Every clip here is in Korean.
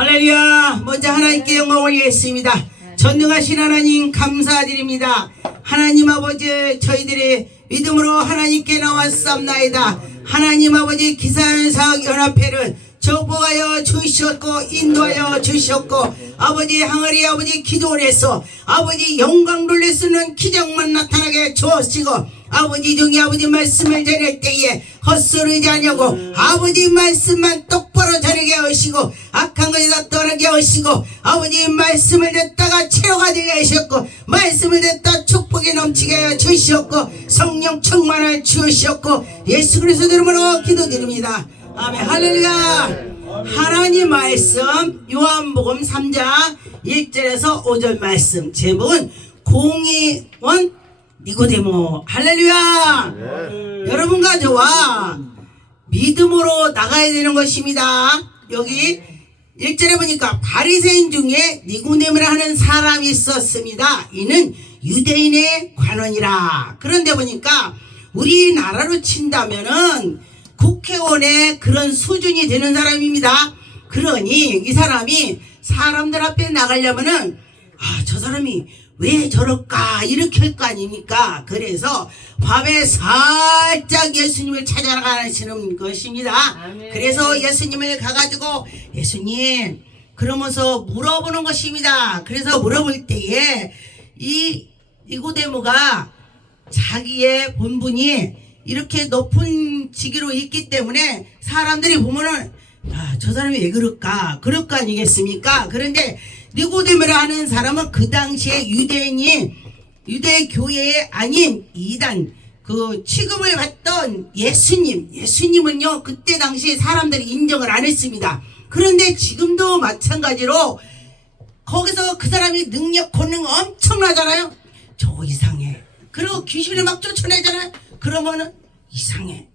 할렐루야. 먼저 하나님께 영광 올리겠습니다. 전능하신 하나님 감사드립니다. 하나님 아버지, 저희들이 믿음으로 하나님께 나왔사옵나이다. 하나님 아버지, 기사연사학연합회를 정복하여 주셨고 인도하여 주셨고 아버지 항아리 아버지 기도를 해서 아버지 영광 돌릴 수 있는 기적만 나타나게 주시고 아버지 중에 아버지 말씀을 전할 때에 헛소리지 아니하고 아버지 말씀만 똑바로 전하게 하시고 악한 것이 다 떠나게 하시고 아버지 말씀을 듣다가 치료가 되게 하셨고 말씀을 듣다 축복이 넘치게 하여 주셨고 성령 충만을 주셨고 예수 그리스도 이름으로 기도드립니다. 아멘. 할렐루야. 하나님 말씀 요한복음 3장 1절에서 5절 말씀 제목은 공의원 니고데모. 할렐루야. 여러분과 저와 믿음으로 나가야 되는 것입니다. 여기 1절에 보니까 바리새인 중에 니고데모라 하는 사람이 있었습니다. 이는 유대인의 관원이라. 그런데 보니까 우리나라로 친다면은 국회의원의 그런 수준이 되는 사람입니다. 그러니 이 사람이 사람들 앞에 나가려면은 저 사람이 왜 저럴까 이렇게 할 거 아닙니까? 그래서 밤에 살짝 예수님을 찾아가시는 것입니다. 아멘. 그래서 예수님을 가가지고 예수님 그러면서 물어보는 것입니다. 그래서 물어볼 때에 이 니고데모가 자기의 본분이 이렇게 높은 직위로 있기 때문에 사람들이 보면은 저 사람이 왜 그럴까 그럴 거 아니겠습니까? 그런데 니고데모라 하는 사람은 그 당시에 유대인이 유대 교회에 아닌 이단 그 취급을 받던 예수님은요 그때 당시 사람들이 인정을 안 했습니다. 그런데 지금도 마찬가지로 거기서 그 사람이 능력 권능 엄청나잖아요. 저거 이상해. 그리고 귀신을 막 쫓아내잖아요. 그러면은 이상해.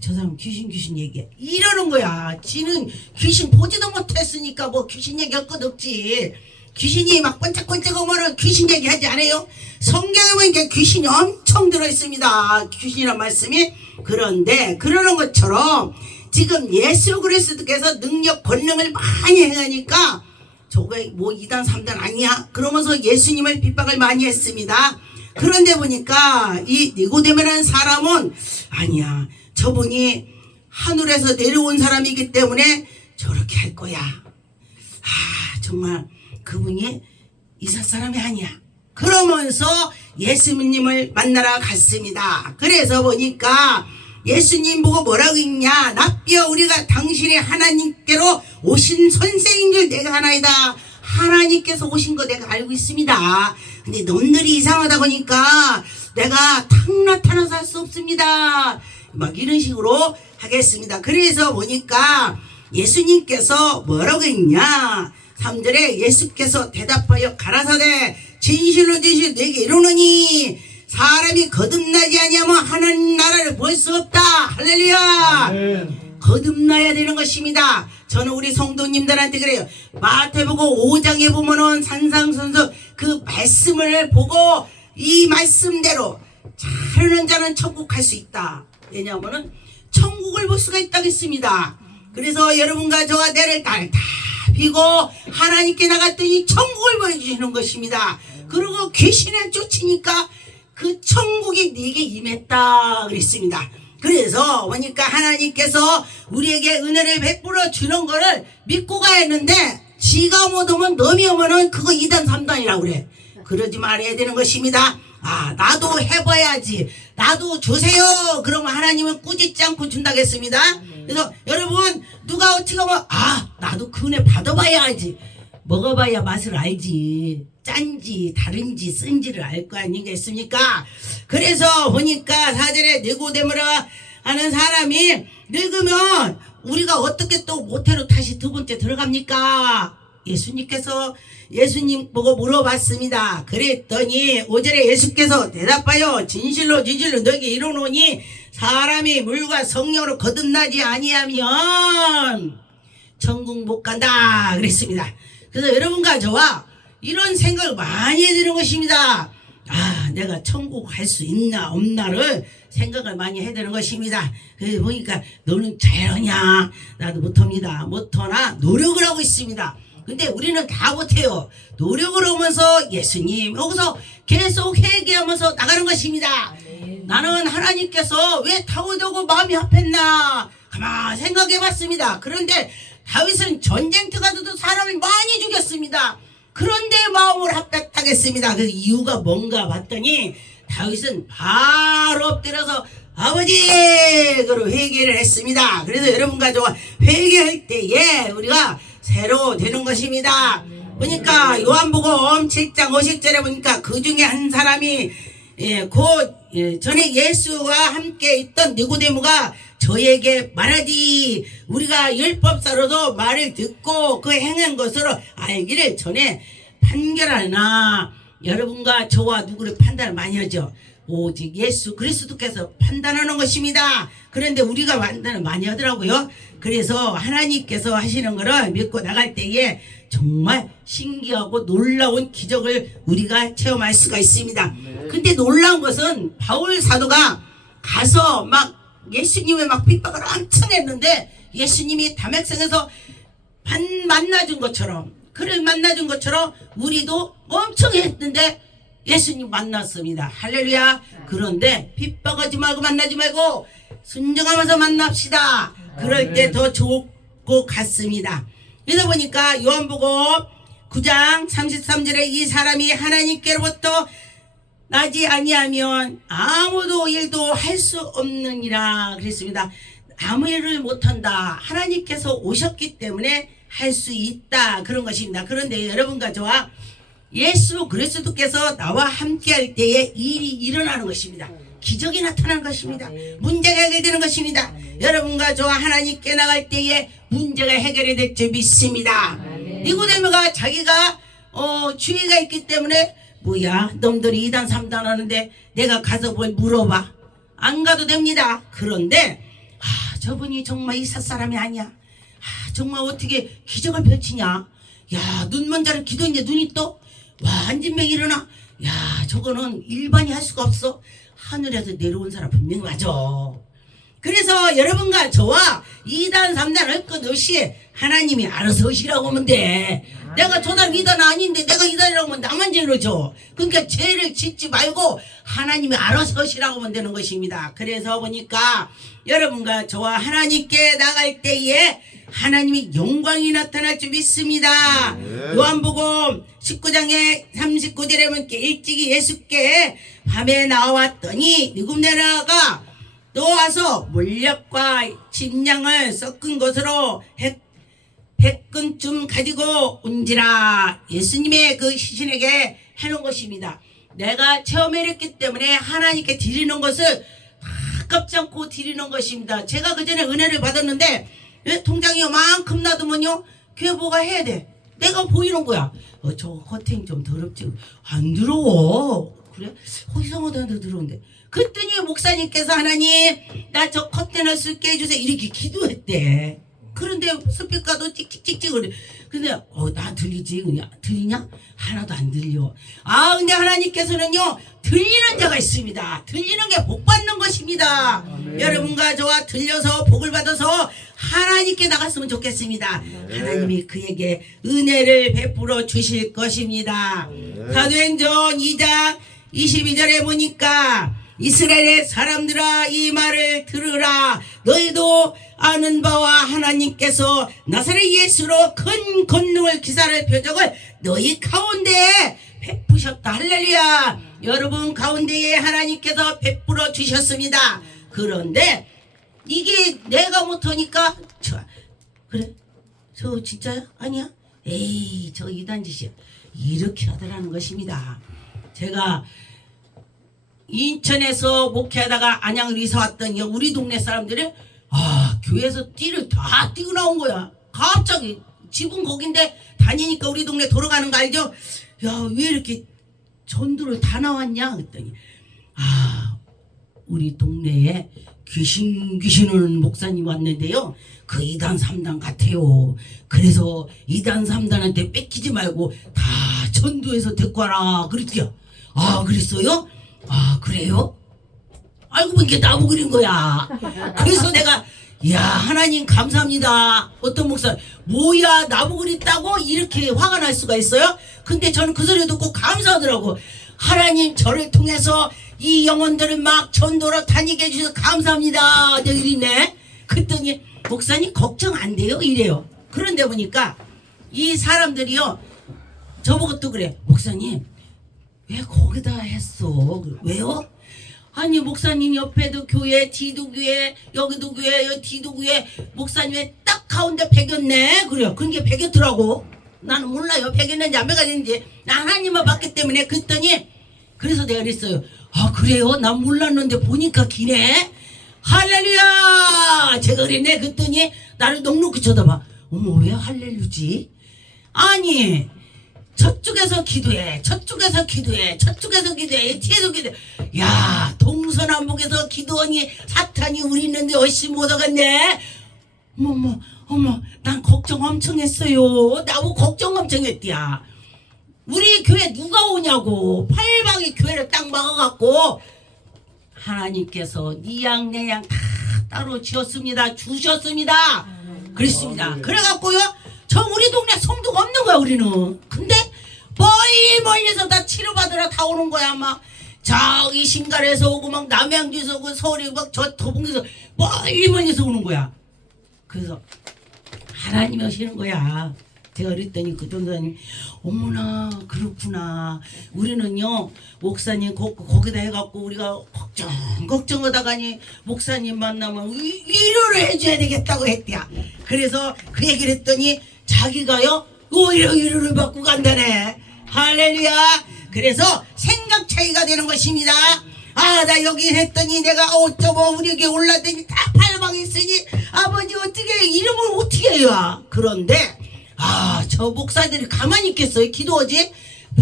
저 사람 귀신 얘기해. 이러는 거야. 지는 귀신 보지도 못했으니까 뭐 귀신 얘기할 것 없지. 귀신이 막 번쩍번쩍 오면은 귀신 얘기하지 않아요? 성경에 보니까 귀신이 엄청 들어있습니다. 귀신이란 말씀이. 그런데 그러는 것처럼 지금 예수 그리스도께서 능력 권능을 많이 행하니까 저거 뭐 2단 3단 아니야? 그러면서 예수님을 핍박을 많이 했습니다. 그런데 보니까 이 니고데모라는 사람은 아니야. 저분이 하늘에서 내려온 사람이기 때문에 저렇게 할 거야. 정말 그분이 이스라엘 사람이 아니야. 그러면서 예수님을 만나러 갔습니다. 그래서 보니까 예수님 보고 뭐라고 했냐. 납비여 우리가 당신의 하나님께로 오신 선생인 줄 내가 하나이다. 하나님께서 오신 거 내가 알고 있습니다. 근데 놈들이 이상하다 보니까 내가 탁 나타나서 할 수 없습니다. 막 이런 식으로 하겠습니다. 그래서 보니까 예수님께서 뭐라고 했냐. 3절에 예수께서 대답하여 가라사대 진실로 내게 이르노니 사람이 거듭나지 아니하면 하나님 나라를 볼 수 없다. 할렐루야. 아멘. 거듭나야 되는 것입니다. 저는 우리 성도님들한테 그래요. 마태복음 5장에 보면은 산상선서 그 말씀을 보고 이 말씀대로 잘하는 자는 천국 갈 수 있다. 왜냐하면은 천국을 볼 수가 있다고 했습니다. 그래서 여러분과 저와 내를 다 비고 하나님께 나갔더니 천국을 보여주시는 것입니다. 그리고 귀신을 쫓으니까 그 천국이 네게 임했다 그랬습니다. 그래서 보니까 하나님께서 우리에게 은혜를 베풀어 주는 거를 믿고 가야 했는데 지가 못 오면 놈이 오면은 그거 2단 3단이라고 그래. 그러지 말아야 되는 것입니다. 나도 해봐야지. 나도 주세요. 그러면 하나님은 꾸짖지 않고 준다겠습니다. 그래서 여러분 누가 어떻게 하면 나도 그 은혜 받아봐야지. 먹어봐야 맛을 알지. 짠지 다른지 쓴지를 알 거 아니겠습니까? 그래서 보니까 4절에 니고데모라 하는 사람이 늙으면 우리가 어떻게 또 모태로 다시 두 번째 들어갑니까? 예수님께서 예수님 보고 물어봤습니다. 그랬더니 5절에 예수께서 대답하여 진실로 너에게 이르노니 사람이 물과 성령으로 거듭나지 아니하면 천국 못 간다 그랬습니다. 그래서 여러분과 저와 이런 생각을 많이 해야 되는 것입니다. 내가 천국 갈 수 있나 없나를 생각을 많이 해야 되는 것입니다. 그래서 보니까 너는 잘하냐? 나도 못합니다. 못하나 노력을 하고 있습니다. 근데 우리는 다 못해요. 노력을 하면서 예수님 여기서 계속 회개하면서 나가는 것입니다. 나는 하나님께서 왜 다윗하고 마음이 합했나 가만 생각해 봤습니다. 그런데 다윗은 전쟁터 가서도 사람을 많이 죽였습니다. 그런데 마음을 합했다겠습니다. 그 이유가 뭔가 봤더니 다윗은 바로 엎드려서 아버지 그로 회개를 했습니다. 그래서 여러분과 저와 회개할 때에 우리가 새로 되는 것입니다. 보니까 요한복음 7장 50절에 보니까 그 중에 한 사람이 전에 예수와 함께 있던 니고데모가 저에게 말하지 우리가 율법사로도 말을 듣고 그 행한 것으로 알기를 전에 판결하나. 여러분과 저와 누구를 판단을 많이 하죠. 오직 예수 그리스도께서 판단하는 것입니다. 그런데 우리가 판단을 많이 하더라고요. 그래서 하나님께서 하시는 거를 믿고 나갈 때에 정말 신기하고 놀라운 기적을 우리가 체험할 수가 있습니다. 근데 놀라운 것은 바울 사도가 가서 막 예수님의 막 핍박을 엄청 했는데 예수님이 담액성에서 만나준 것처럼 그를 만나준 것처럼 우리도 엄청 했는데 예수님 만났습니다. 할렐루야. 그런데 핍박하지 말고 만나지 말고 순종하면서 만납시다. 그럴 때 더 좋을 것 같습니다. 그러다 보니까 요한복음 9장 33절에 이 사람이 하나님께로부터 나지 아니하면 아무도 일도 할 수 없느니라 그랬습니다. 아무 일을 못한다. 하나님께서 오셨기 때문에 할 수 있다. 그런 것입니다. 그런데 여러분과 저와 예수 그리스도께서 나와 함께 할 때에 일이 일어나는 것입니다. 기적이 나타나는 것입니다. 문제가 해결되는 것입니다. 여러분과 저와 하나님께 나갈 때에 문제가 해결이 될 줄 믿습니다. 니고데모가 자기가 주의가 있기 때문에 뭐야 놈들이 2단 3단 하는데 내가 가서 뭘 물어봐. 안 가도 됩니다. 그런데 저분이 정말 이삿 사람이 아니야. 정말 어떻게 기적을 펼치냐. 야 눈먼 자를 기도인데 눈이 떠. 와 안진병이 일어나. 야 저거는 일반이 할 수가 없어. 하늘에서 내려온 사람 분명히 맞아. 그래서 여러분과 저와 2단 3단 할 것 없이 하나님이 알아서 오시라고 하면 돼. 내가 저 사람 2단 아닌데 내가 2단이라고 하면 나만 죄를 져. 그러니까 죄를 짓지 말고 하나님이 알아서 오시라고 하면 되는 것입니다. 그래서 보니까 여러분과 저와 하나님께 나갈 때에 하나님이 영광이 나타날 줄 믿습니다. 요한복음 19장에 39절에 보니까 일찍이 예수께 밤에 나왔더니 니고데모가 또 와서 몰약과 침량을 섞은 것으로 100근쯤 가지고 온지라. 예수님의 그 시신에게 해놓은 것입니다. 내가 체험했기 때문에 하나님께 드리는 것을 아깝지 않고 드리는 것입니다. 제가 그 전에 은혜를 받았는데 통장이 요만큼 놔두면요 그게 뭐가 해야 돼. 내가 보이는 거야. 저 커튼 좀 더럽지. 안 더러워. 그래? 이상하다 더러운데. 그랬더니 목사님께서 하나님 나 저 커튼을 쓸게 해주세요 이렇게 기도했대. 그런데 스피커도 찍찍찍찍 그래. 근데 나 들리지? 그냥 들리냐? 하나도 안 들려. 근데 하나님께서는요 들리는 자가 있습니다. 들리는 게 복 받는 것입니다. 여러분과 저와 들려서 복을 받아서 하나님께 나갔으면 좋겠습니다. 하나님이 그에게 은혜를 베풀어 주실 것입니다. 사도행전 2장 22절에 보니까 이스라엘의 사람들아 이 말을 들으라. 너희도 아는 바와 하나님께서 나사렛 예수로 큰 권능을 기사를 표적을 너희 가운데에 베푸셨다. 할렐루야. 여러분 가운데에 하나님께서 베풀어 주셨습니다. 그런데 이게 내가 못하니까 그래? 저 진짜야? 아니야? 에이 저 이단짓이야. 이렇게 하더라는 것입니다. 제가 인천에서 목회하다가 안양으로 이사 왔더니 우리 동네 사람들이 교회에서 띠를 다 띄고 나온 거야. 갑자기 집은 거긴데 다니니까 우리 동네 돌아가는 거 알죠? 야 왜 이렇게 전도를 다 나왔냐 그랬더니 우리 동네에 귀신은 목사님 왔는데요 그 2단 3단 같아요. 그래서 2단 3단한테 뺏기지 말고 다 전도해서 데리고 와라 그랬대요. 그랬어요? 아 그래요? 알고 보니까 나보고 그린 거야. 그래서 내가 야 하나님 감사합니다. 어떤 목사 뭐야 나보고 그랬다고 이렇게 화가 날 수가 있어요? 근데 저는 그 소리 듣고 감사하더라고. 하나님 저를 통해서 이 영혼들을 막 전도로 다니게 해주셔서 감사합니다. 내가 이러네. 그랬더니 목사님 걱정 안 돼요 이래요. 그런데 보니까 이 사람들이요 저보고 또 그래. 목사님 왜 거기다 했어? 왜요? 아니 목사님 옆에도 교회 뒤도 교회 여기도 교회 여기 뒤도 교회 목사님의 딱 가운데 배겼네. 그래요. 그런 게 배겼더라고. 나는 몰라요 배겼는지 안 배겼는지. 나 하나님만 봤기 때문에. 그랬더니 그래서 내가 그랬어요. 아 그래요? 난 몰랐는데 보니까 기네. 할렐루야. 제가 그랬네. 그랬더니 나를 넉넉히 쳐다봐. 어머 왜 할렐루지? 아니 저쪽에서 기도해 저쪽에서 기도해 저쪽에서 기도해 뒤에서 기도해. 야 동서남북에서 기도하니 사탄이 우리 있는데 어씨 못 오겠네. 어머 난 걱정 엄청 했어요. 나보고 걱정 엄청 했디야. 우리 교회 누가 오냐고. 팔방에 교회를 딱 막아갖고 하나님께서 니양 내양 다 따로 지었습니다. 주셨습니다. 그랬습니다. 그래갖고요 저 우리 동네 성도가 없는 거야 우리는. 근데 멀리서 다 치료받으러 다 오는 거야. 막 저기 신갈에서 오고 막 남양주에서 오고 서울에 막 저 도봉에서 멀리서 오는 거야. 그래서 하나님이 오시는 거야. 제가 그랬더니 그 전도사님 어머나 그렇구나. 우리는요 목사님 거기다 해갖고 우리가 걱정하다가니 목사님 만나면 위로를 해줘야 되겠다고 했대야. 그래서 그 얘기를 했더니 자기가요 오히려 위로를 받고 간다네. 할렐루야. 그래서 생각 차이가 되는 것입니다. 아 나 여기 했더니 내가 어쩌고 우리 에게 올라더니 다 팔방에 있으니 아버지 어떻게 이름을 어떻게 해요. 그런데 저 목사들이 가만히 있겠어요? 기도하지?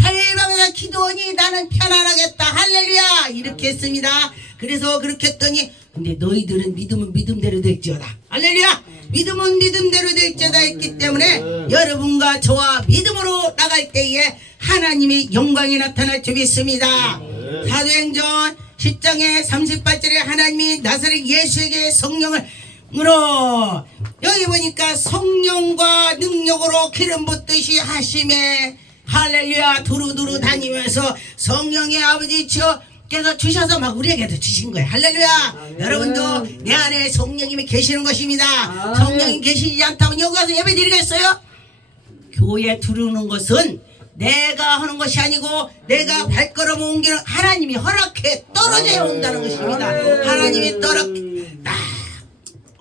팔방에서 기도하니 나는 편안하겠다. 할렐루야. 이렇게 했습니다. 그래서 그렇게 했더니 근데 너희들은 믿음은 믿음대로 될지어다. 할렐루야. 믿음은 믿음대로 될지어다 했기 때문에 여러분과 저와 믿음으로 나갈 때에 하나님의 영광이 나타날 줄 믿습니다. 사도행전 10장의 38절에 하나님이 나사렛 예수에게 성령을 으로 여기 보니까 성령과 능력으로 기름 붓듯이 하심에 할렐루야 두루두루 다니면서 성령의 아버지 께서 주셔서 막 우리에게도 주신 거예요. 할렐루야. 여러분도 내 안에 성령님이 계시는 것입니다. 성령이 계시지 않다면 여기 가서 예배 드리겠어요? 교회 들어오는 것은 내가 하는 것이 아니고 내가 발걸음 옮기는 하나님이 허락해 떨어져야 온다는 것입니다. 하나님이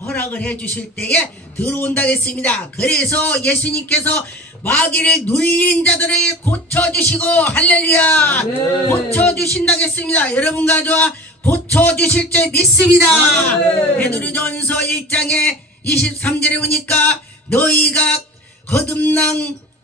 허락을 해주실 때에 들어온다겠습니다. 그래서 예수님께서 마귀를 눌린 자들을 고쳐주시고 할렐루야 고쳐주신다겠습니다. 여러분과 저와 고쳐주실 줄 믿습니다. 베드로전서 1장에 23절에 보니까 너희가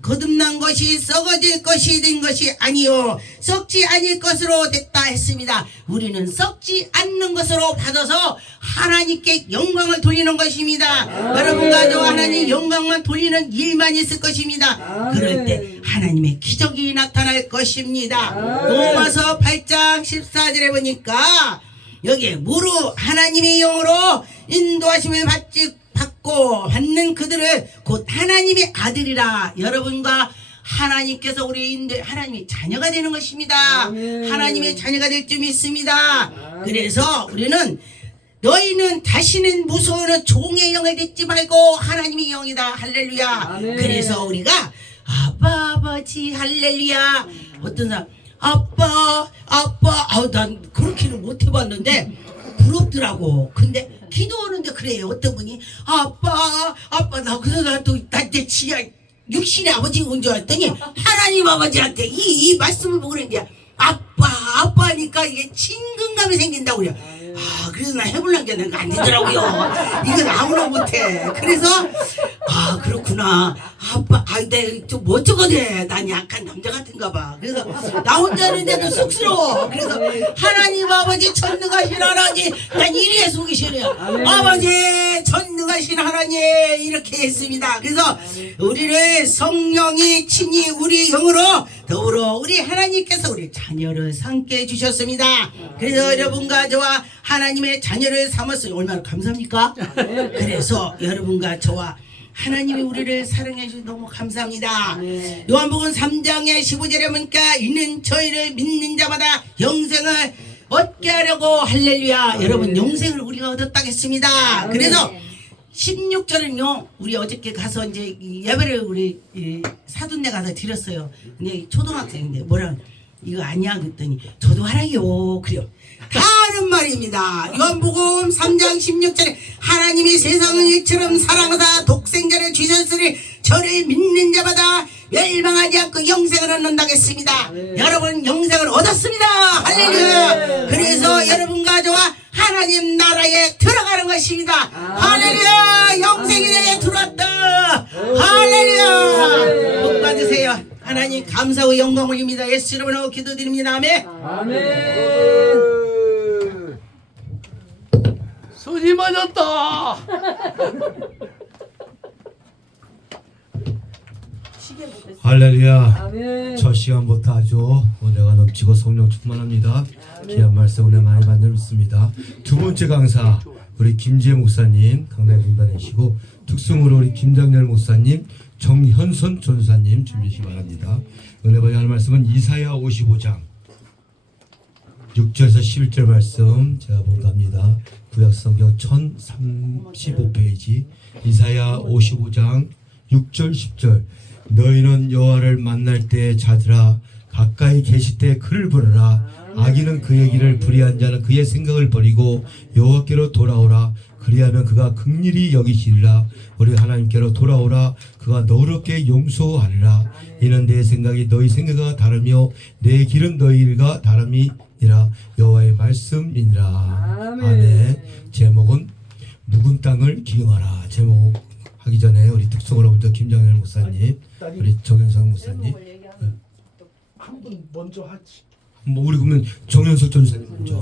거듭난 것이 썩어질 것이 된 것이 아니요 썩지 않을 것으로 됐다 했습니다. 우리는 썩지 않는 것으로 받아서 하나님께 영광을 돌리는 것입니다. 여러분과 저와 하나님 영광만 돌리는 일만 있을 것입니다. 그럴 때 하나님의 기적이 나타날 것입니다. 로마서 8장 14절에 보니까 여기에 무릇 하나님의 영으로 인도하심을 받는 그들을 곧 하나님의 아들이라. 여러분과 하나님께서 하나님의 자녀가 되는 것입니다. 하나님의 자녀가 될 줄 믿습니다. 그래서 우리는 너희는 다시는 무서워하는 종의 영이 듣지 말고 하나님의 영이다. 할렐루야. 그래서 우리가 아버지 할렐루야. 어떤 사람 아빠 난 그렇게는 못 해봤는데 부럽더라고. 근데 기도하는데 그래요. 어떤 분이 아빠 나 그래서 나한테 지야 육신의 아버지가 온 줄 알았더니 하나님 아버지한테 이 말씀을 보고 그랬는데 아빠 하니까 이게 친근감이 생긴다고 그래요. 그래서 나 해보려는 게 내가 안 되더라고요. 이건 아무나 못해. 그래서 그렇구나. 아빠, 내좀 멋쩍어대. 난 약간 남자 같은가 봐. 그래서 나 혼자 있는데도 쑥스러워. 그래서 하나님 아버지 전능하신 하나님, 난 이리에 속이 시려요. 아버지 전능하신 하나님 이렇게 했습니다. 그래서 우리를 성령이 친히 우리 영으로 더불어 우리 하나님께서 우리 자녀를 삼게 해주셨습니다. 그래서 여러분과 저와 하나님의 자녀를 삼았으니 얼마나 감사합니까? 그래서 여러분과 저와 하나님이 우리를 사랑해 주셔서 너무 감사합니다. 요한복음 3장의 15절에 보니까 이는 저희를 믿는 자마다 영생을 얻게 하려고 할렐루야. 여러분 영생을 우리가 얻었다겠습니다. 그래서 16절은요 우리 어저께 가서 이제 예배를 우리 사돈네 가서 드렸어요. 근데 초등학생인데 뭐라 이거 아니야 그랬더니 저도 하라요 그래요. 다 하는 말입니다. 요한복음 3장 16절에 하나님이 세상을 이처럼 사랑하사 독생자를 주셨으니 저를 믿는 자마다 멸망하지 않고 영생을 얻는다겠습니다. 여러분 영생을 얻었습니다. 할렐루야. 그래서 여러분과 저와 하나님 나라에 들어가는 것입니다. 할렐루야. 영생이 내게 들어왔다. 할렐루야. 복 받으세요. 하나님 감사와 영광을 입니다. 예수 이름으로 기도드립니다. 아멘. 아멘. 손이 맞았다. 할렐루야. 아멘. 첫 시간부터 아주 은혜가 넘치고 성령 충만합니다. 귀한 말씀 은혜 많이 받습니다. 두 번째 강사 우리 김재 목사님 강단 중단하시고 특성으로 우리 김장렬 목사님 정현선 전사님 준비하시기 바랍니다. 은혜 받으실 하는 말씀은 이사야 55장 6절에서 11절 말씀 제가 봉독합니다. 구약성경 1035페이지 이사야 55장 6절 10절 너희는 여호와를 만날 때 자들아 가까이 계실 때 그를 부르라. 악인은 그의 길을 불의한 자는 그의 생각을 버리고 여호와께로 돌아오라. 그리하면 그가 긍휼히 여기시리라. 우리 하나님께로 돌아오라. 그가 너그럽게 용서하리라. 이는 내 생각이 너희 생각과 다르며 내 길은 너희 길과 다름이니라. 여호와의 말씀이니라. 아멘. 제목은 묵은 땅을 기경하라. 제목 하기 전에 우리 특성으로 먼저 김장렬 목사님, 우리 정현성 목사님, 한 분 먼저 하지. 뭐 우리 그러면 정현석 전사님 먼저.